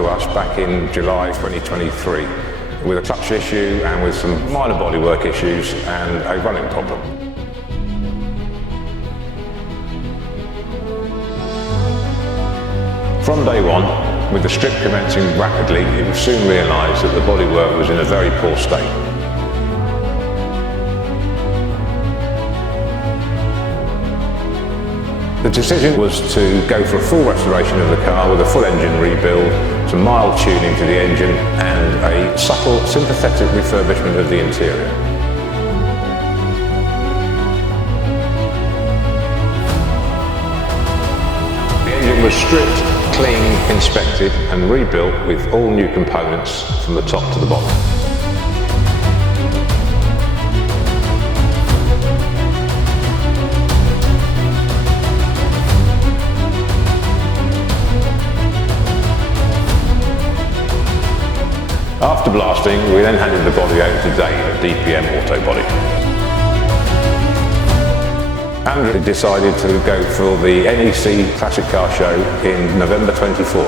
to us back in July 2023 with a clutch issue and with some minor bodywork issues and a running problem. From day one, with the strip commencing rapidly, it was soon realised that the bodywork was in a very poor state. The decision was to go for a full restoration of the car with a full engine rebuild, some mild tuning to the engine and a subtle sympathetic refurbishment of the interior. The engine was stripped, cleaned, inspected and rebuilt with all new components from the top to the bottom. After blasting, we then handed the body over to Dave at JPM Autobody. Andrew decided to go for the NEC Classic Car Show in November 24,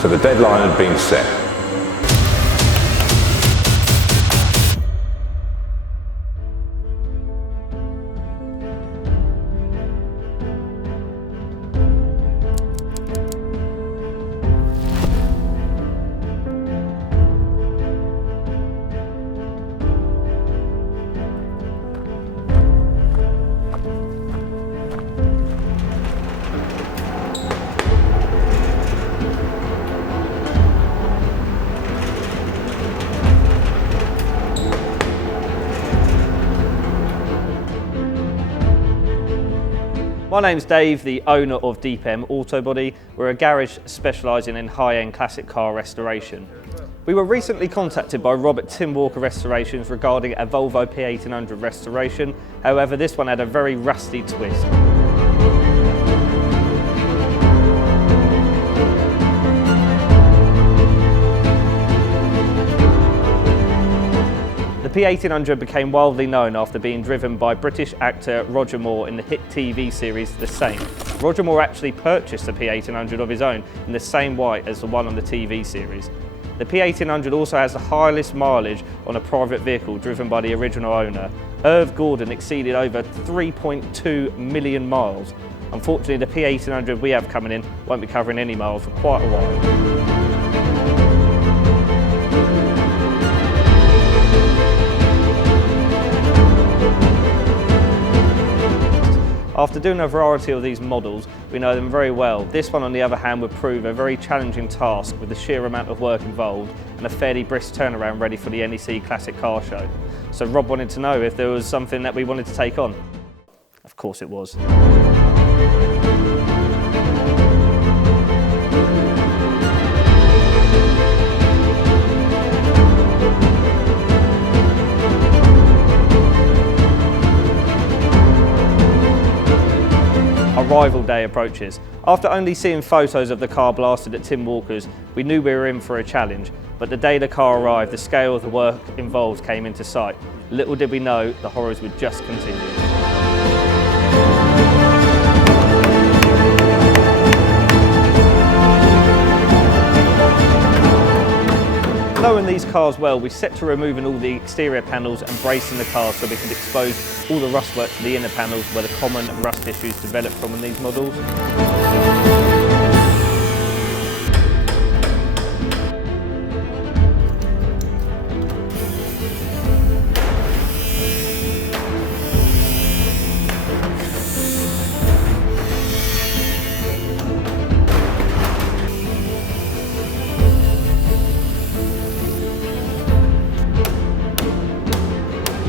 so the deadline had been set. My name's Dave, the owner of JPM Autobody. We're a garage specialising in high-end classic car restoration. We were recently contacted by Rob at Tim Walker Restorations regarding a Volvo P1800 restoration. However, this one had a very rusty twist. The P1800 became widely known after being driven by British actor Roger Moore in the hit TV series The Saint. Roger Moore actually purchased a P1800 of his own in the same white as the one on the TV series. The P1800 also has the highest mileage on a private vehicle driven by the original owner. Irv Gordon exceeded over 3.2 million miles. Unfortunately, the P1800 we have coming in won't be covering any miles for quite a while. After doing a variety of these models, we know them very well. This one, on the other hand, would prove a very challenging task with the sheer amount of work involved and a fairly brisk turnaround ready for the NEC Classic Car Show. So Rob wanted to know if there was something that we wanted to take on. Of course it was. Arrival day approaches. After only seeing photos of the car blasted at Tim Walker's, we knew we were in for a challenge, but the day the car arrived, the scale of the work involved came into sight. Little did we know the horrors would just continue. Knowing these cars well, we set to removing all the exterior panels and bracing the car so we could expose all the rust work to the inner panels where the common rust issues develop from in these models.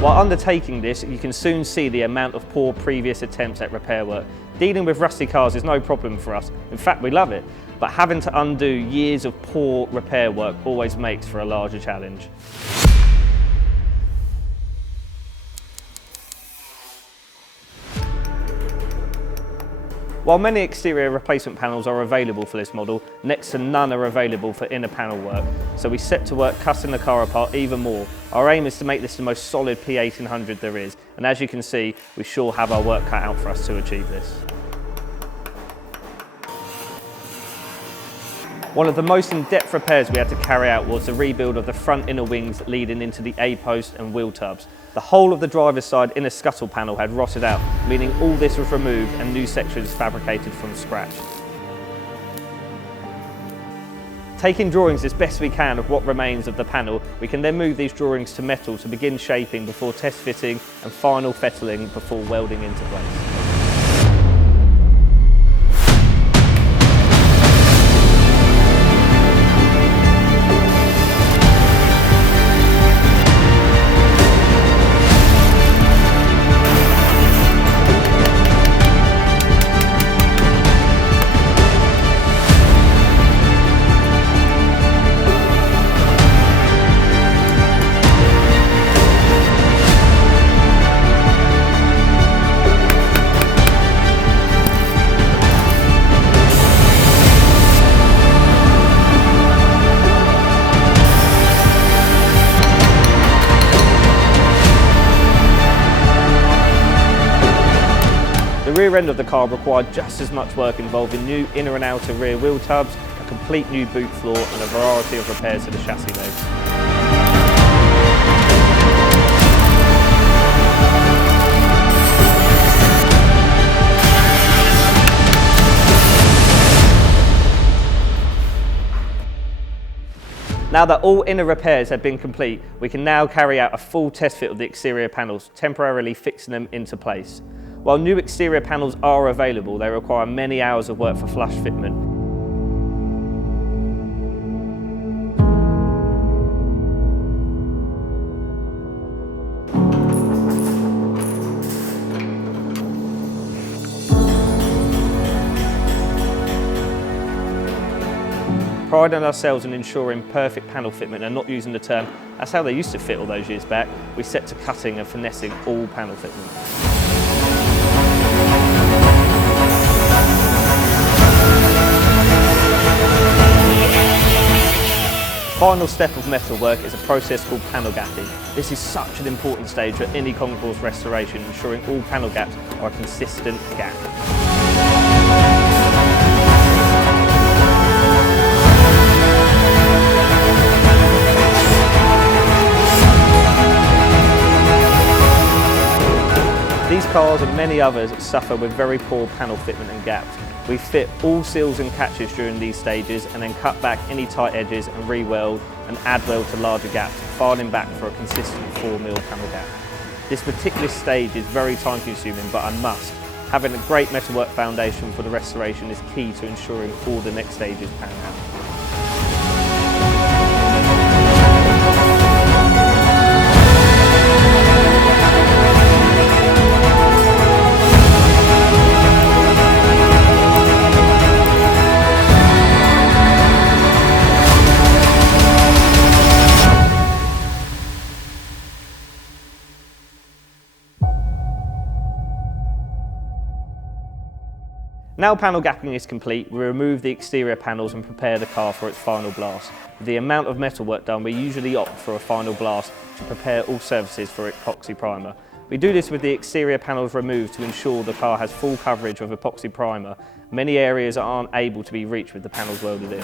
While undertaking this, you can soon see the amount of poor previous attempts at repair work. Dealing with rusty cars is no problem for us. In fact, we love it. But having to undo years of poor repair work always makes for a larger challenge. While many exterior replacement panels are available for this model, next to none are available for inner panel work. So we set to work cutting the car apart even more. Our aim is to make this the most solid P1800 there is, and as you can see, we sure have our work cut out for us to achieve this. One of the most in-depth repairs we had to carry out was the rebuild of the front inner wings leading into the A-post and wheel tubs. The whole of the driver's side inner scuttle panel had rotted out, meaning all this was removed and new sections fabricated from scratch. Taking drawings as best we can of what remains of the panel, we can then move these drawings to metal to begin shaping before test fitting and final fettling before welding into place. The rear end of the car required just as much work, involving new inner and outer rear wheel tubs, a complete new boot floor and a variety of repairs to the chassis legs. Now that all inner repairs have been complete, we can now carry out a full test fit of the exterior panels, temporarily fixing them into place. While new exterior panels are available, they require many hours of work for flush fitment. Priding ourselves in ensuring perfect panel fitment and not using the term, that's how they used to fit all those years back, we set to cutting and finessing all panel fitment. The final step of metalwork is a process called panel gapping. This is such an important stage for any concourse restoration, ensuring all panel gaps are a consistent gap. These cars and many others suffer with very poor panel fitment and gaps. We fit all seals and catches during these stages and then cut back any tight edges and re-weld and add weld to larger gaps, filing back for a consistent 4mm panel gap. This particular stage is very time consuming, but a must. Having a great metalwork foundation for the restoration is key to ensuring all the next stages pan out. Now panel gapping is complete, we remove the exterior panels and prepare the car for its final blast. With the amount of metalwork done, we usually opt for a final blast to prepare all surfaces for epoxy primer. We do this with the exterior panels removed to ensure the car has full coverage of epoxy primer. Many areas aren't able to be reached with the panels welded in.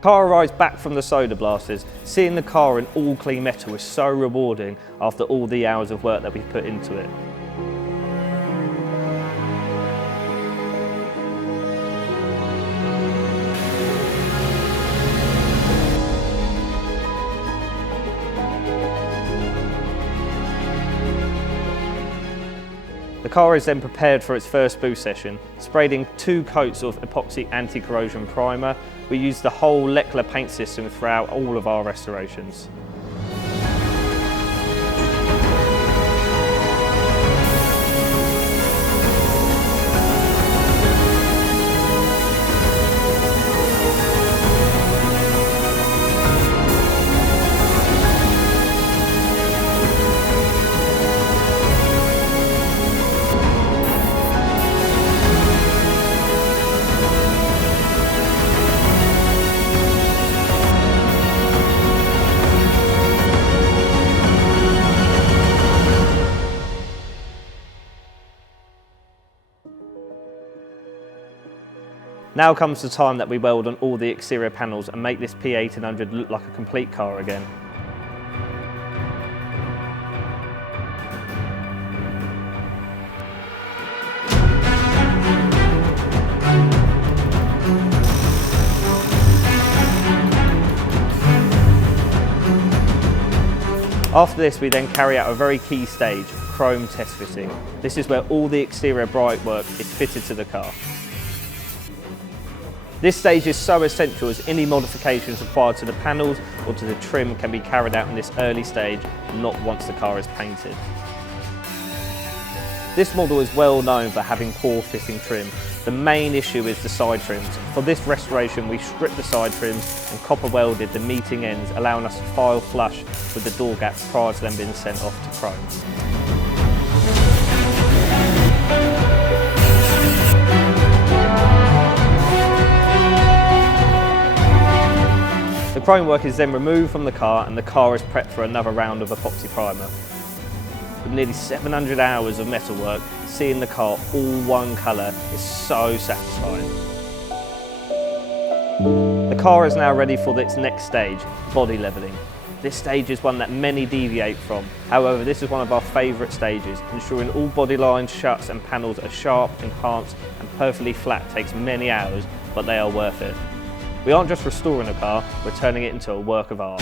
Car arrives back from the soda blasters. Seeing the car in all clean metal is so rewarding after all the hours of work that we've put into it. The car is then prepared for its first boost session. Sprayed in 2 coats of epoxy anti-corrosion primer, we use the whole Leckler paint system throughout all of our restorations. Now comes the time that we weld on all the exterior panels and make this P1800 look like a complete car again. After this, we then carry out a very key stage, chrome test fitting. This is where all the exterior bright work is fitted to the car. This stage is so essential as any modifications required to the panels or to the trim can be carried out in this early stage, not once the car is painted. This model is well known for having poor fitting trim. The main issue is the side trims. For this restoration, we stripped the side trims and copper welded the meeting ends, allowing us to file flush with the door gaps prior to them being sent off to chrome. The chrome work is then removed from the car and the car is prepped for another round of epoxy primer. With nearly 700 hours of metalwork, seeing the car all one colour is so satisfying. The car is now ready for its next stage, body levelling. This stage is one that many deviate from. However, this is one of our favourite stages. Ensuring all body lines, shuts and panels are sharp, enhanced and perfectly flat takes many hours, but they are worth it. We aren't just restoring a car, we're turning it into a work of art.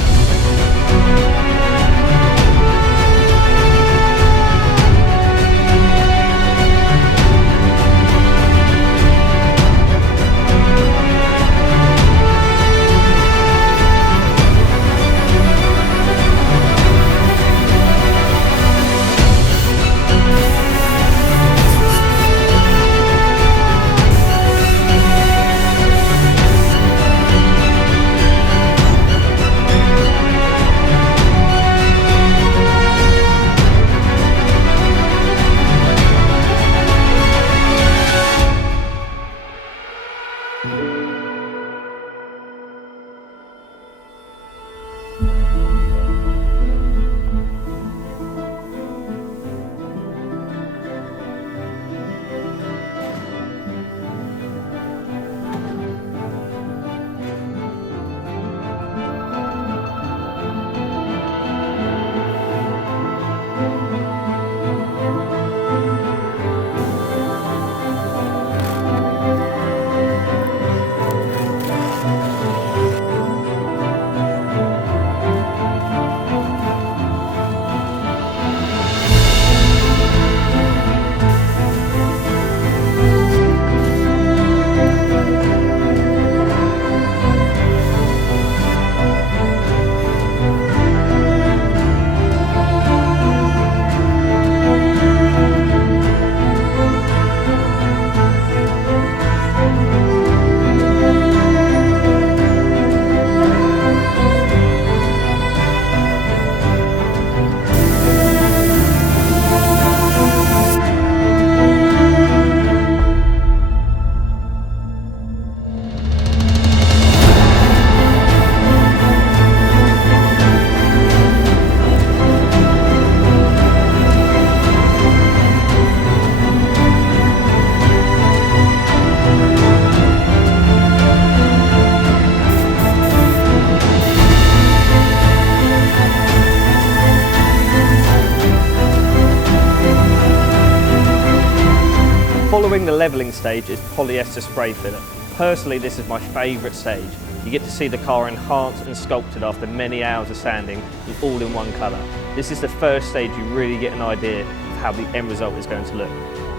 Following the levelling stage is polyester spray filler. Personally, this is my favourite stage. You get to see the car enhanced and sculpted after many hours of sanding and all in one colour. This is the first stage you really get an idea of how the end result is going to look.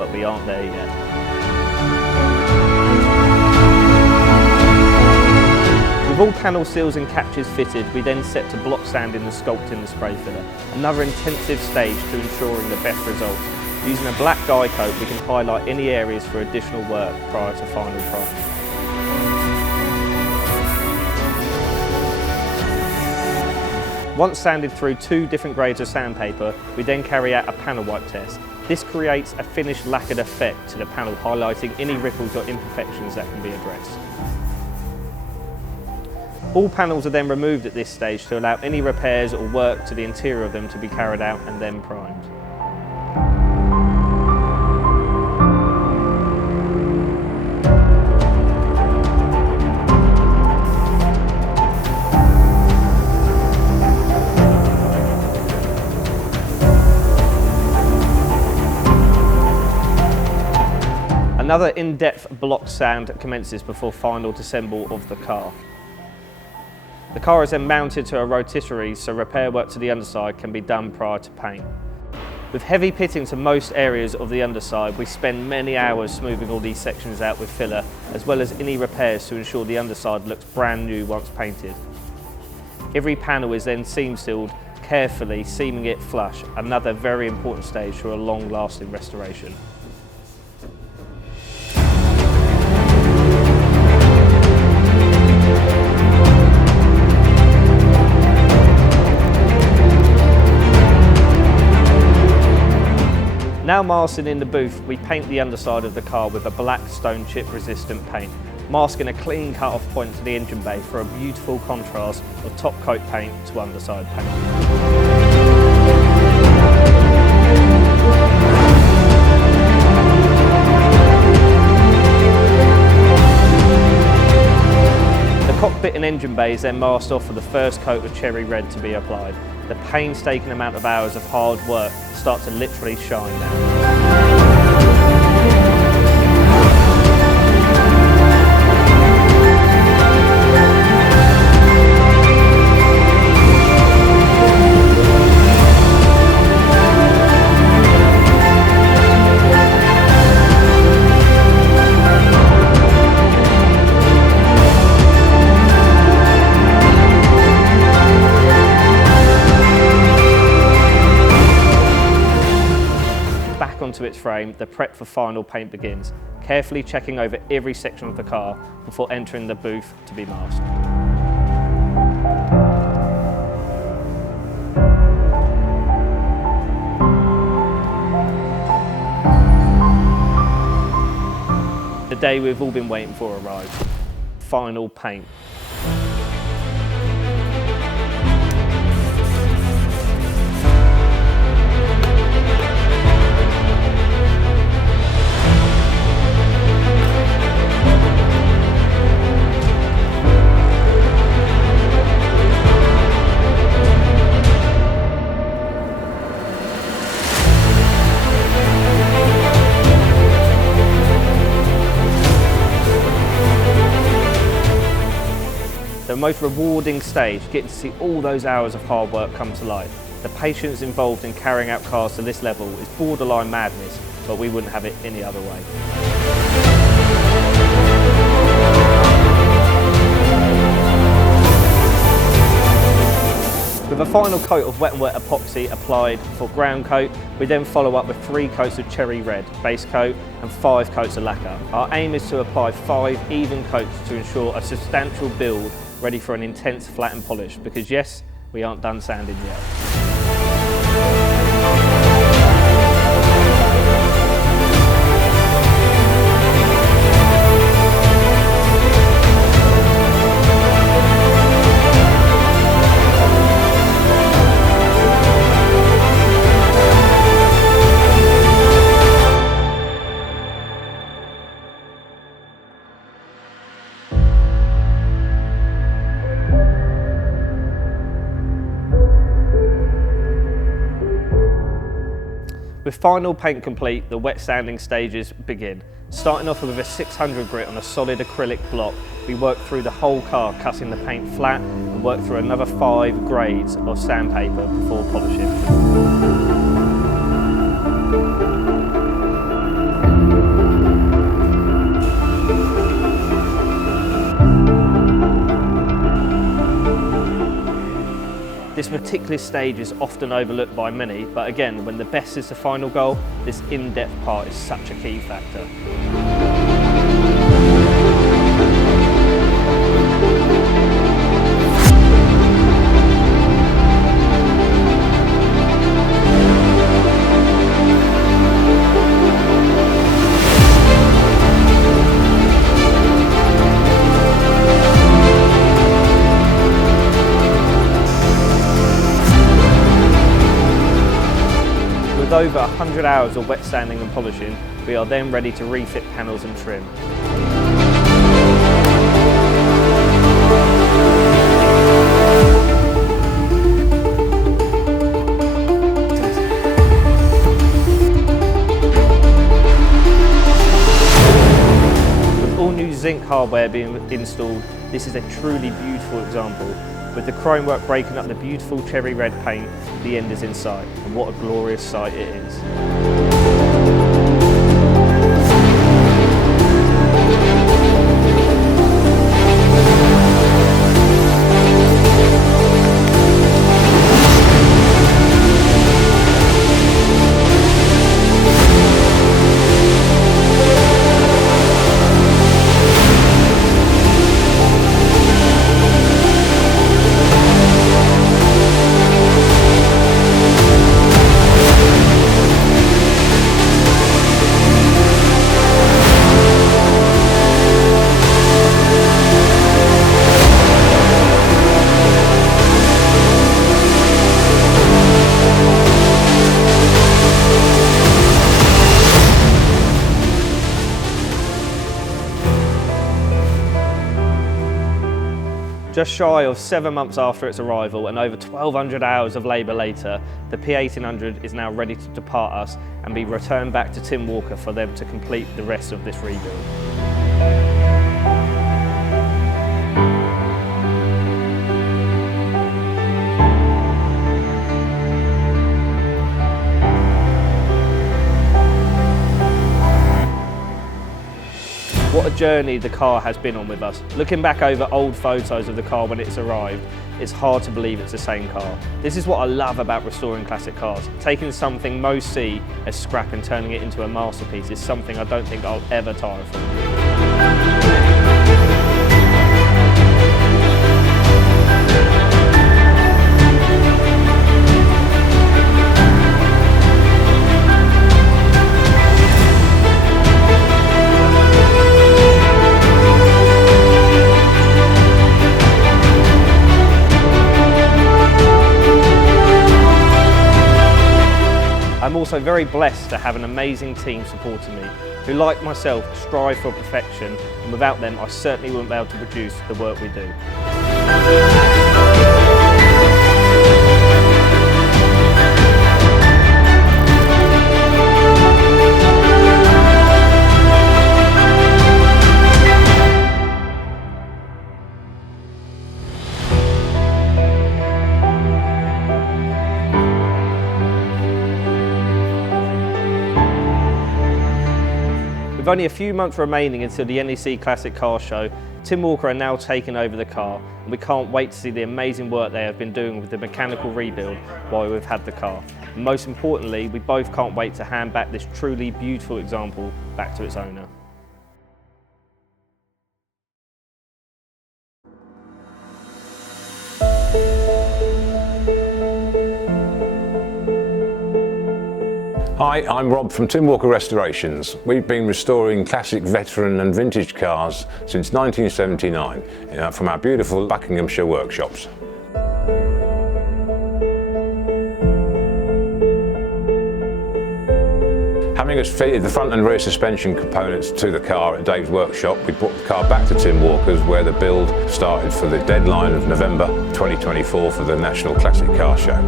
but we aren't there yet. With all panel seals and catches fitted, we then set to block sanding and sculpting the spray filler, another intensive stage to ensuring the best results. Using a black die coat, we can highlight any areas for additional work prior to final prime. Once sanded through 2 different grades of sandpaper, we then carry out a panel wipe test. This creates a finished lacquered effect to the panel, highlighting any ripples or imperfections that can be addressed. All panels are then removed at this stage to allow any repairs or work to the interior of them to be carried out and then primed. Another in-depth block sand commences before final disassemble of the car. The car is then mounted to a rotisserie so repair work to the underside can be done prior to paint. With heavy pitting to most areas of the underside, we spend many hours smoothing all these sections out with filler, as well as any repairs to ensure the underside looks brand new once painted. Every panel is then seam sealed, carefully seaming it flush, another very important stage for a long-lasting restoration. Now masking in the booth, we paint the underside of the car with a black stone chip resistant paint, masking a clean cut-off point to the engine bay for a beautiful contrast of top coat paint to underside paint. The cockpit and engine bay is then masked off for the first coat of cherry red to be applied. The painstaking amount of hours of hard work start to literally shine now. Onto its frame, the prep for final paint begins, carefully checking over every section of the car before entering the booth to be masked. The day we've all been waiting for arrives. Final paint. The most rewarding stage, getting to see all those hours of hard work come to life. The patience involved in carrying out cars to this level is borderline madness, but we wouldn't have it any other way. With a final coat of wet and wet epoxy applied for ground coat, we then follow up with 3 coats of cherry red base coat and 5 coats of lacquer. Our aim is to apply 5 even coats to ensure a substantial build ready for an intense flat and polish, because yes, we aren't done sanding yet. With final paint complete, the wet sanding stages begin. Starting off with a 600 grit on a solid acrylic block, we work through the whole car, cutting the paint flat and work through another 5 grades of sandpaper before polishing. meticulous stage is often overlooked by many, but again, when the best is the final goal, this in-depth part is such a key factor. With over 100 hours of wet sanding and polishing, we are then ready to refit panels and trim. With all new zinc hardware being installed, this is a truly beautiful example. With the chrome work breaking up the beautiful cherry red paint, the end is in sight, and what a glorious sight it is. Just shy of 7 months after its arrival and over 1,200 hours of labour later, the P1800 is now ready to depart us and be returned back to Tim Walker for them to complete the rest of this rebuild. What a journey the car has been on with us. Looking back over old photos of the car when it's arrived, it's hard to believe it's the same car. This is what I love about restoring classic cars. Taking something most see as scrap and turning it into a masterpiece is something I don't think I'll ever tire from. I'm also very blessed to have an amazing team supporting me, who like myself strive for perfection, and without them I certainly wouldn't be able to produce the work we do. With only a few months remaining until the NEC Classic Car Show, Tim Walker are now taking over the car, and we can't wait to see the amazing work they have been doing with the mechanical rebuild while we've had the car. And most importantly, we both can't wait to hand back this truly beautiful example back to its owner. Hi, I'm Rob from Tim Walker Restorations. We've been restoring classic, veteran and vintage cars since 1979 from our beautiful Buckinghamshire workshops. Having us fitted the front and rear suspension components to the car at Dave's workshop, we brought the car back to Tim Walker's where the build started for the deadline of November 2024 for the National Classic Car Show.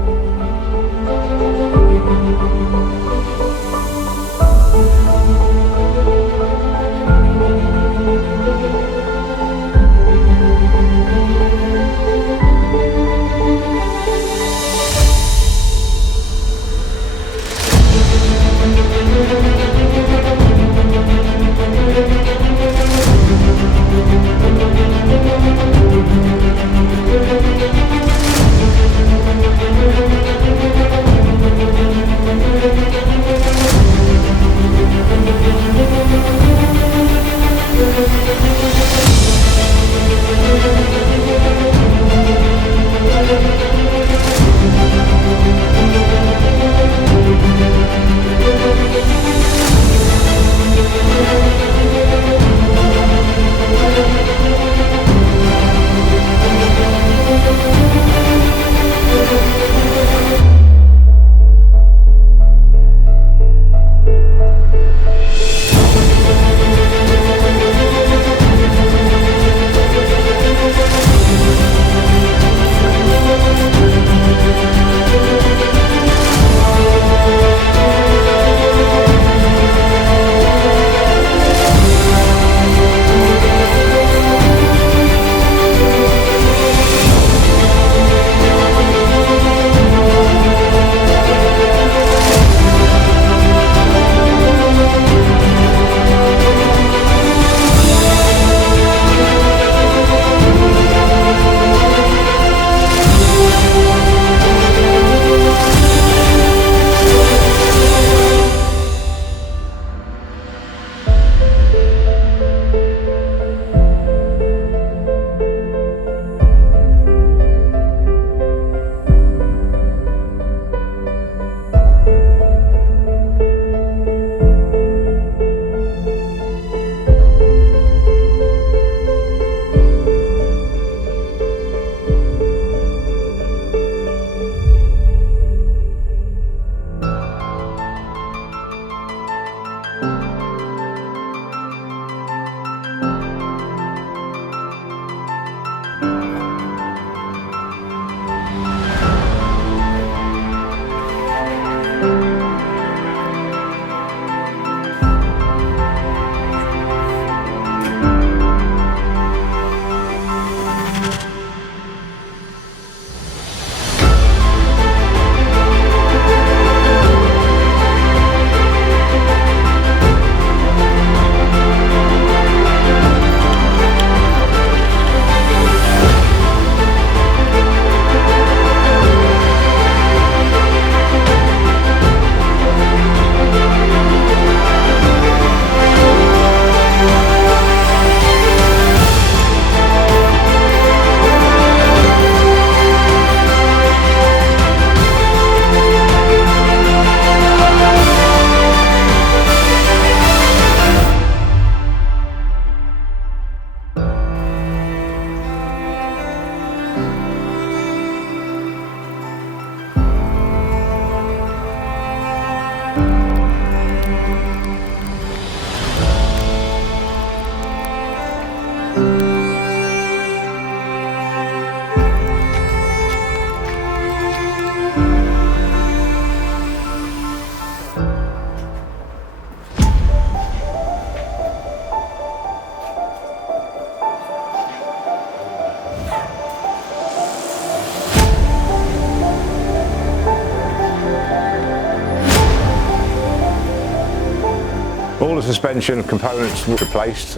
the suspension components were replaced,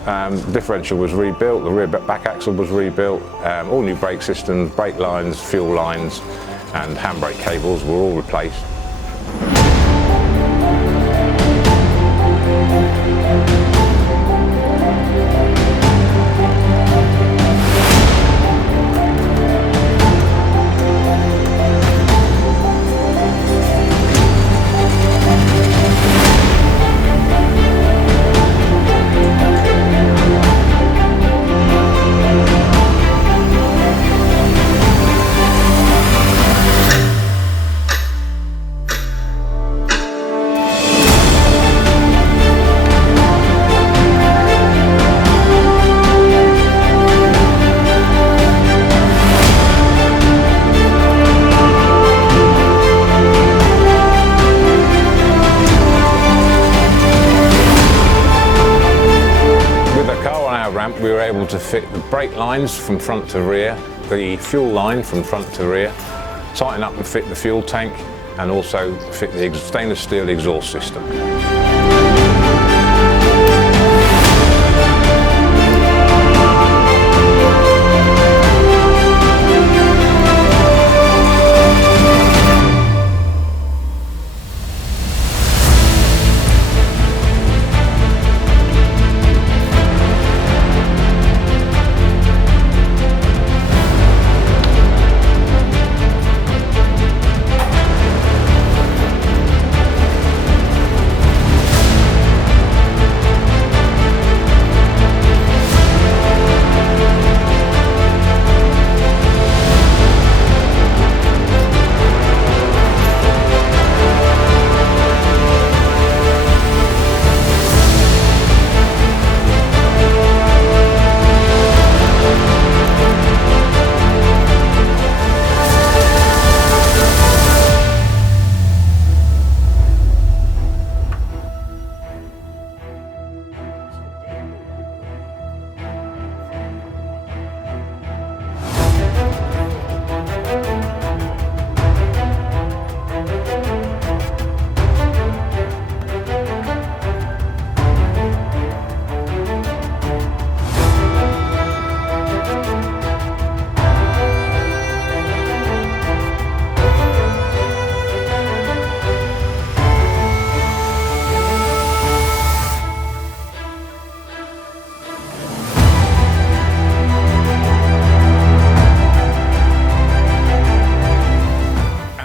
differential was rebuilt, the rear back axle was rebuilt, all new brake systems, brake lines, fuel lines and handbrake cables were all replaced. We were able to fit the brake lines from front to rear, the fuel line from front to rear, tighten up and fit the fuel tank, and also fit the stainless steel exhaust system.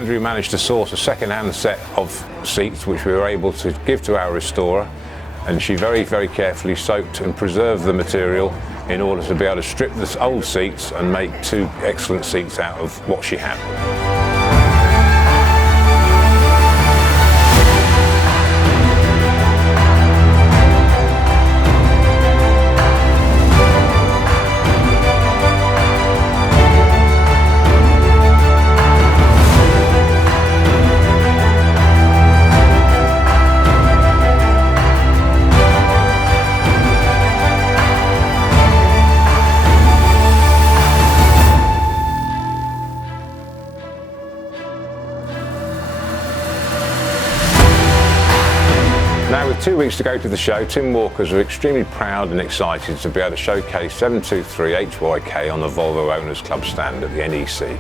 We managed to source a second-hand set of seats which we were able to give to our restorer, and she very carefully soaked and preserved the material in order to be able to strip the old seats and make two excellent seats out of what she had. Now, with 2 weeks to go to the show, Tim Walkers are extremely proud and excited to be able to showcase 723 HYK on the Volvo Owners Club stand at the NEC.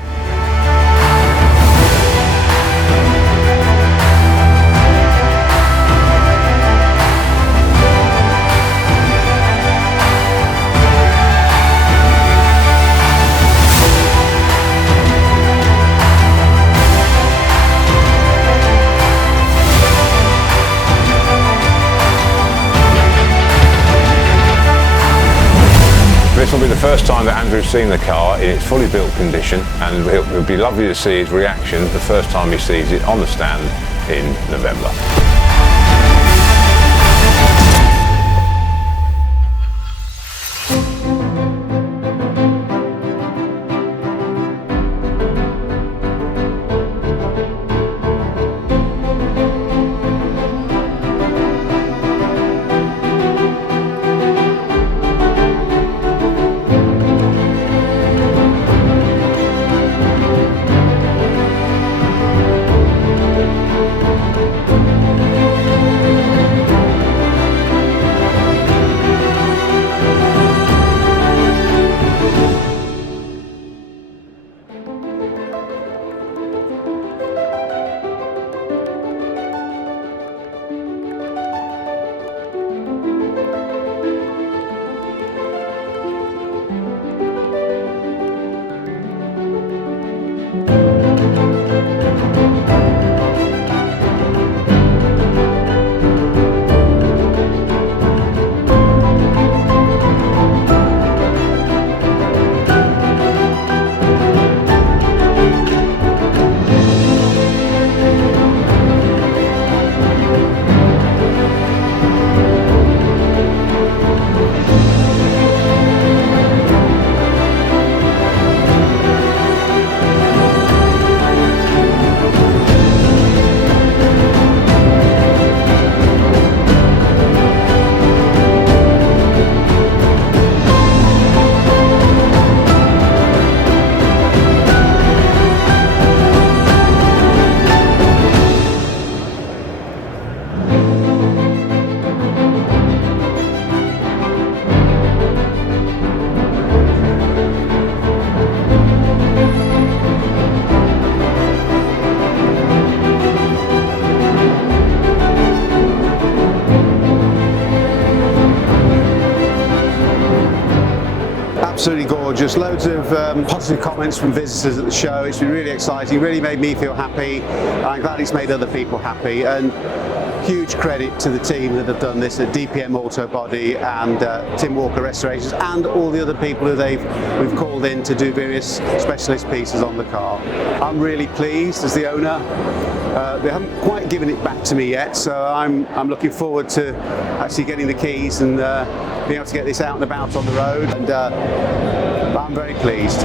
This will be the first time that Andrew's seen the car in its fully built condition, and it would be lovely to see his reaction the first time he sees it on the stand in November. absolutely gorgeous. Loads of positive comments from visitors at the show. It's been really exciting, really made me feel happy. I'm glad it's made other people happy, and huge credit to the team that have done this at DPM Auto Body and Tim Walker Restorations, and all the other people who we've called in to do various specialist pieces on the car. I'm really pleased as the owner. They haven't quite given it back to me yet, so I'm looking forward to actually getting the keys and being able to get this out and about on the road, and I'm very pleased.